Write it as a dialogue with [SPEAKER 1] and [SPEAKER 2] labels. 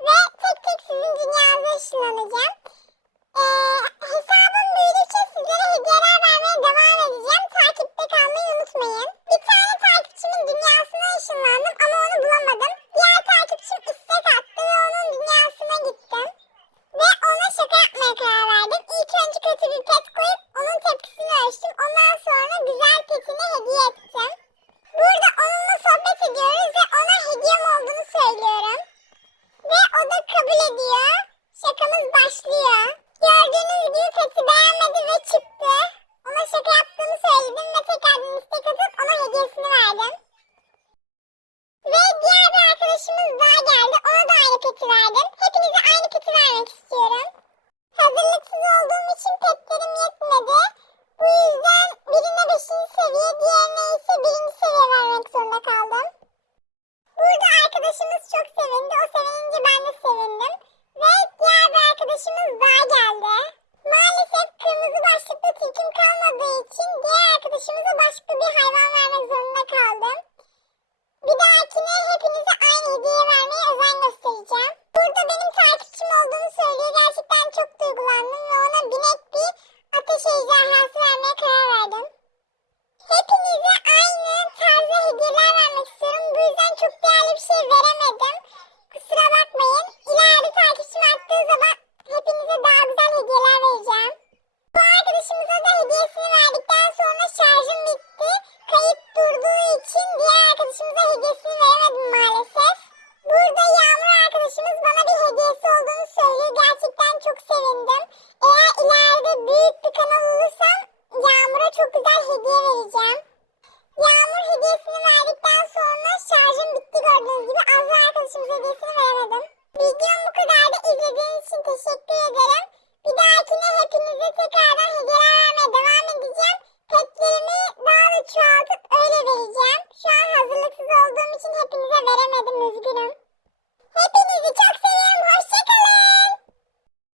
[SPEAKER 1] Ve tek tek sizin dünyanıza ışınlanacağım. Ee, çok sevindi. O sevinince ben de sevindim. Ve diğer bir arkadaşımız daha geldi. Maalesef kırmızı başlıklı tilkim kalmadığı için diğer arkadaşımıza başka bir hayvan vermek zorunda kaldım. Bir dahakine hepinize aynı hediye vermeye özen göstereceğim. Burada benim takipçim olduğunu söylüyor. Gerçekten çok duygulandım. değerli bir şey veremedim. Kusura bakmayın. İleride takipçim arttığı zaman hepinize daha güzel hediyeler vereceğim. Bu arkadaşımıza da hediyesini verdikten sonra şarjım bitti. Kayıt durduğu için diğer arkadaşımıza hediyesini veremedim maalesef. し